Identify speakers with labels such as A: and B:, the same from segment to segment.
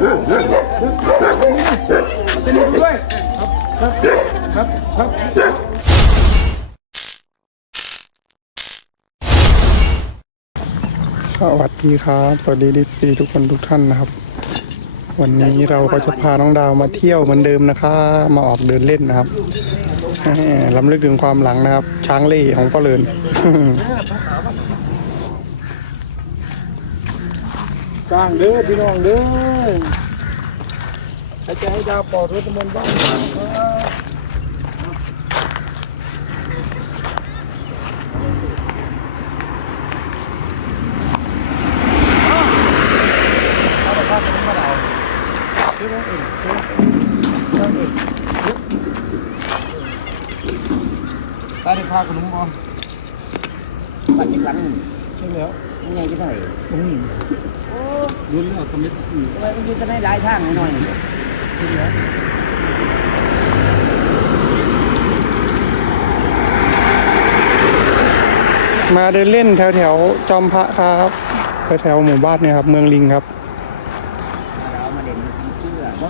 A: เป็นดูด้วย ครับครับครับครับ
B: สวัสดีครับ สวัสดีดิซีทุกคนทุกท่านนะครับ วันนี้เราก็จะพาน้องดาวมาเที่ยวเหมือนเดิมนะครับมาออกเดินเล่นนะครับล้ำลึกถึงความหลังนะครับ ช้างเล่ของพ่อเลิน
A: สร้างเด้อพี่น้องเด้อให้ใจให้ดาวปลอดรถมนต์บ้างครับตาได้พาขนมบอล
C: ปัดอีกหลังหนึ่ง
A: ใช่แล้ว
C: ยังไงก็ได้
A: อืม รุ่นเล้วสมิธอืม
C: ทำไมมันยืนกันได้หลายทางหน่อย
A: ขึ้นแล้ว
B: มาเดินเล่นแถวแถวๆจอมพระครับแถวแถวๆหมู่บ้านเนี่ยครับ เมืองลิงครับ
C: เรามาเด่นกินเชื่อ
A: น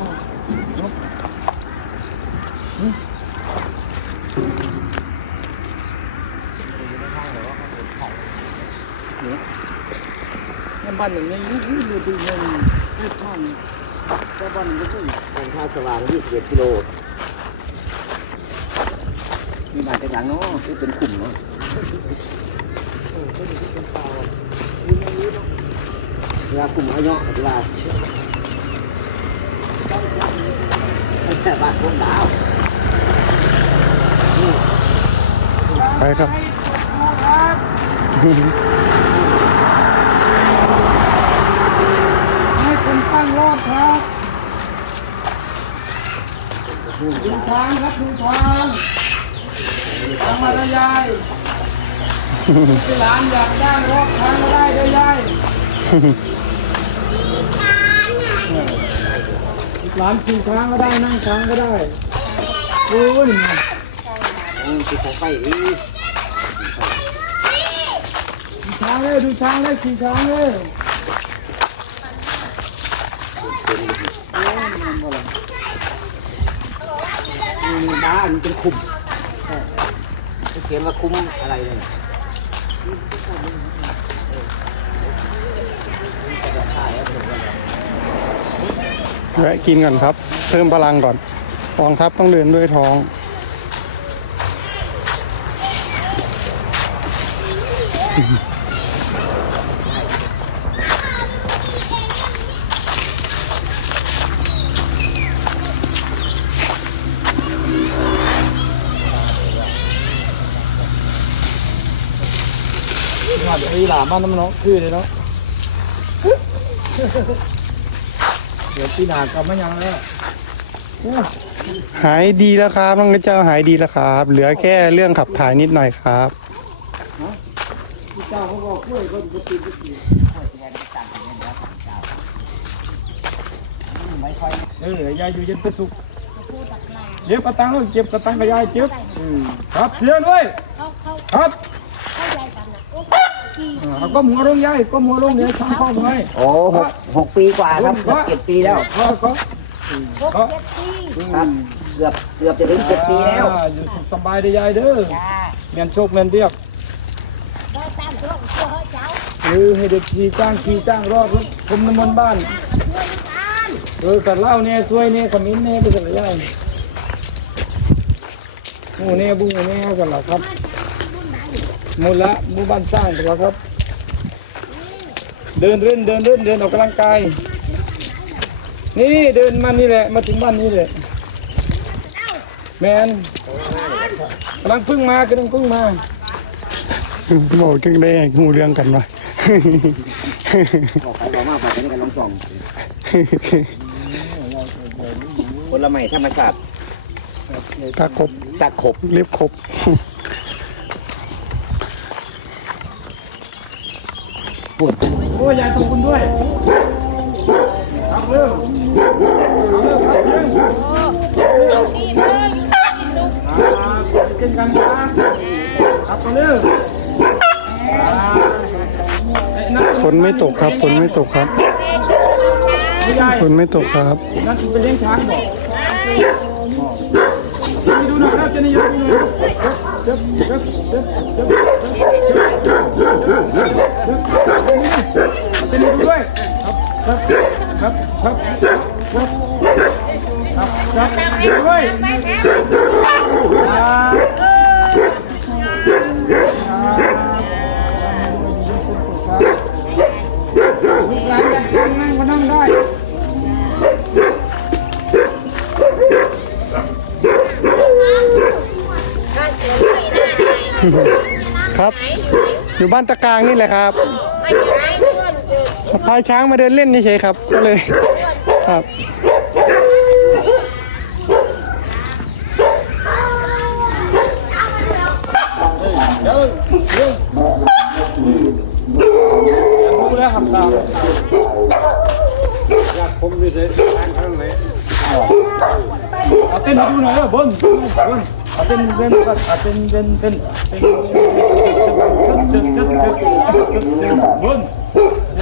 A: ้ำ บ้านอย่างนี้นี่ดูดีเงินที่ข้างแต่บ้านนี้ก็
C: ทางท่าสว่าง21กิโลมีบ้านแต่หลังเนาะที่เป็นกลุ่มเนาะเวลากลุ่มอายุเวลาแต่บ้านพวกดาว
B: ไปครับ
A: ให้ คนตั้งรอดครับดูทางครับดูทางทางมาได้ยายที่หลานอยากได้รอดทางก็ได้เด้อยายหลานขี่ช้างก็ได้นั่งช้างก็ได้โอ้ย
C: อืมติดของไฟอีก
A: ดูช้างเลยดูช้างเลยขี่ช้างเลย
C: มีบ้านมันเป็นคุ้มเขียนว่าคุ้มอะไรเลย
B: แวะกินก่อนครับ เพิ่มพลังก่อนกองทัพต้องเดินด้วยท้อง
A: มาจากอีหลามาน้ำเนาะคือเลยเนาะเดี๋ยวปีหนากลับมายังแล้ว
B: หายดีแล้วครับน้องกระเจ้าหายดีแล้วครับ เหลือแค่เรื่องขับถ่ายนิดหน่อยครับ
A: พี่เจ้าเขาบอกกล้วยก็จะปีนไปปีน
C: ไม่ค่อย
A: เออยายอยู่เย็นเป็นสุขเจ็บกระตังเจ็บกระตังกับยายเจ็บอืมครับเสียนไว้ย
D: เขาเขา
A: ครับ
D: เข้าใจกันนะโอ้ กี่
A: อ่าก็หัวลงยายก็หัวลงเดี๋ยวทำข้าวให้
C: โอ้หกหกปีกว่าครับเกือบเจ็ดปีแล้ว
A: ก็ก็
D: หกเจ็ดปี
C: ครับเกือบเกือบจะถึงเจ็ดปีแล้ว
A: อ่าอยู่สุขสบายได้ยายเด้อ
D: จ้า
A: เงินโชคเงินเรียบ
D: ได้ตามตัวตัวเขาเจ้า
A: เออให้เด็กขี่จ้างขี่จ้างรอดรถพรมน้ำมันต์บ้าน
D: เพื่อนกัน
A: เออสัตว์เล่าเนี่ยซวยเนี่ยขมิ้นเนี่ยไปสัตว์เล่าหมูเนี่ยบุ้งเนี่ยกันหรอครับ หมูละหมูบ้านสร้างกันหรอครับ เดินเล่นเดินเล่นเดินออกกำลังกาย นี่เดินมานี่แหละมาถึงบ้านนี้แหละแมนกำลังเพึ่งมากำลังเพึ่งมา
B: บอกจึงได้หูเรื่องกันวะ
C: บอกไปบอกมาบอกไปนี่กันลองส่องผลไม้ธรรมชาติ
B: ถ้าครบ
C: ตะขบ
B: เรียบครบ
C: พูด
A: โอ้ยยายส่งคุณด้วยครับเร็วเอาเร็วครับเร็ว
D: นี่เพื่อน
A: ครับเช่นกันครับครับเอาเร็วครับไอ้นัก
B: ฝนไม่ตกครับฝนไม่ตกครับ
D: เผู้
A: ใหญ่
B: ฝนไม่ตกครับ
A: นั่นไปเลี้ยงช้างบอกบอกดูหน่อยครับเจนี่ดูหน่อยเจ็บเจ็บเจ็บเจ็บเจ นี่ดูด้วย ครับ ครับ ครับ ครับ ครับ ครับด้วยลูกหลานอยากนั่งก็นั่งได้
B: ครับ อยู่บ้านตะกลางนี่แหละครับ พาช้างมาเดินเล่นเฉยๆครับ ก็เลยครับ
A: รู้แล้วครับตาอยากผมอยู่ในทางข้างไหนเอาเต้นให้ดูหน่อยว่าบนบนเอาเต้นเต้นก็เอาเต้นเต้นเต้นเต้นเต้นเต้นเต้นเต้นเต้นบน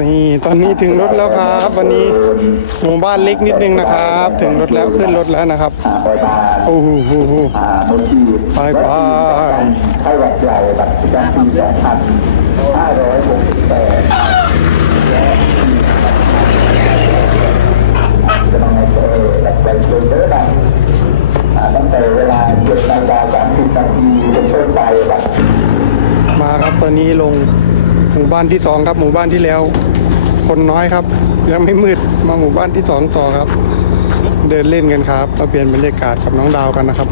A: นี่ตอ
C: น
B: นี้ถึงรถแล้วครับ วันนี้หมู่บ้านเล็กนิดนึงนะครับ ถึงรถแล้วขึ้นรถแล้วนะครับโอ้โหโอ้โหไปไป
E: ไข้หวัดใหญ่บัตรประจำปีสองพันห้าร้อยหกสิบแปดจะมาในเจอและไปเจอเยอะดังตั้งแต่เวลาเจ็ดนาฬิกาสามสิบนาที ต
B: อนนี้ลงหมู่บ้านที่สองครับ หมู่บ้านที่แล้ว คนน้อยครับ ยังไม่มืดมาหมู่บ้านที่สองต่อครับ เดินเล่นกันครับมาเปลี่ยนบรรยากาศกับน้องดาวกันนะครับ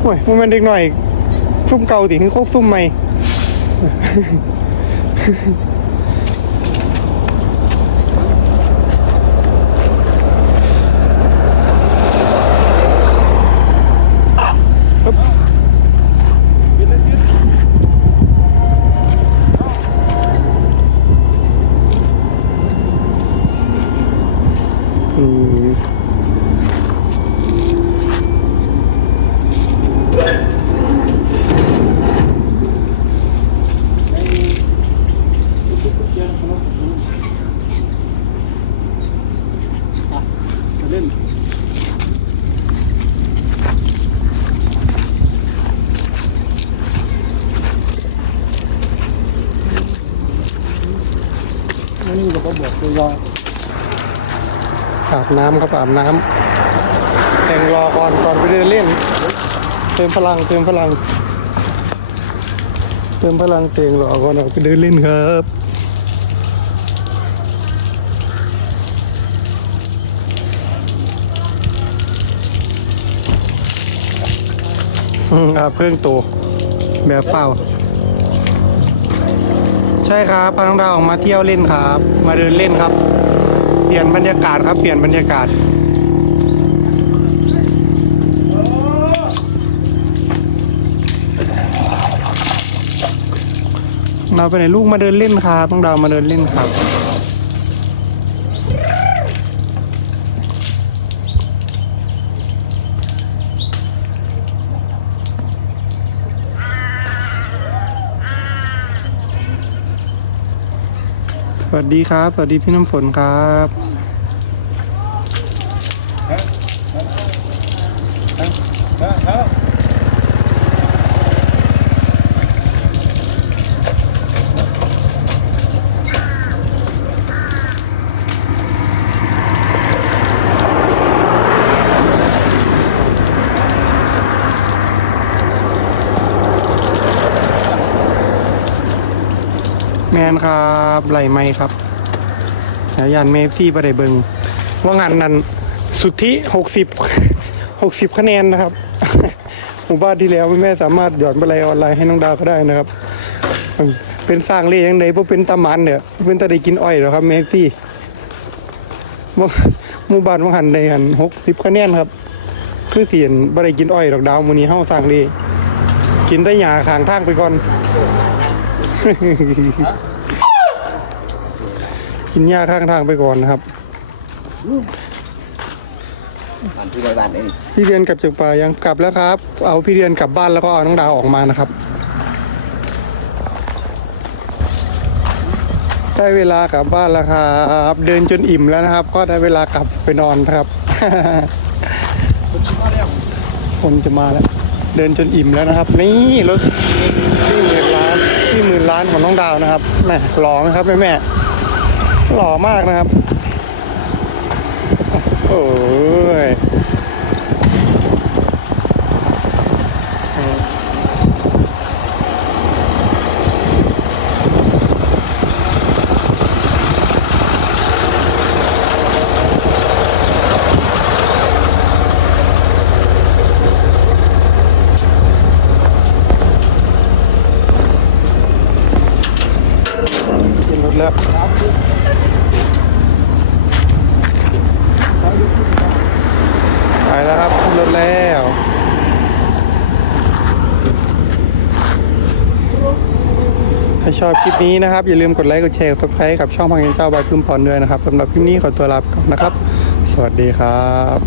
B: โอ้ยมันเด็กหน่อยซุ่มเก่าติคือโคกซุ่มใหม่ บน้ำครับอาบน้ำแต่งรอก่อนก่อนไปเดินเล่น เติมพลังเติมพลัง เติมพลังเต่งรอก่อนออกไปเดินเล่นครับอืมอาเพิ่งตัวแบบเปล่าใช่ครับพาน้องดาวออกมาเที่ยวเล่นครับ มาเดินเล่นครับ เปลี่ยนบรรยากาศครับเปลี่ยนบรรยากาศเราไปไหนลูกมาเดินเล่นครับต้องดาวมาเดินเล่นครับ วัสดีครับ สวัสดีพี่น้ำฝนครับ นครับไหลไมครับสายันเมฟที่ประเดเบิงว่างานนั้นสุทธิหกสิบหกสิบคะแนนนะครับ หมู่บ้านที่แล้วแม่สามารถหย่อนไปไลยออนไลน์ให้น้องดาวก็ได้นะครับ เป็นสร้างเรียยังไงพวกเป็นตามันเนี่ยเป็นตาได้กินอ้อยเหรอครับเมฟซี่หมู่บ้านวังหันได้หันหกสิบคะแนนครับ คือเสียนบ่ได้กินอ้อยดอกดาวมื้อนี้เฮาสั่งดีกินแต่หญ้าขางทางไปก่อน กินหญ้าข้างทางไปก่อนนะครับ
C: บ้านที่ไรบ้านนี่
B: พี่เดือนกลับจากป่ายังกลับแล้วครับ เอาพี่เดือนกลับบ้านแล้วก็เอาน้องดาวออกมานะครับ ได้เวลากลับบ้านแล้วครับเดินจนอิ่มแล้วนะครับ ก็ได้เวลากลับไปนอนครับ คนจะมาแล้ว เดินจนอิ่มแล้วนะครับ นี่รถที่หมื่นล้านที่หมื่นล้านของน้องดาวนะครับแม่หล่อไหมครับแม่แม่ หล่อมากนะครับ โอ้ย แล้วไปแล้วครับขึ้นรถแล้วถ้าชอบคลิปนี้นะครับ อย่าลืมกดไลค์กดแชร์กดติดตามกับช่องพังเงินเจ้าบายพึ่มพรด้วยนะครับสำหรับคลิปนี้ขอตัวลาไปก่อนนะครับ สวัสดีครับ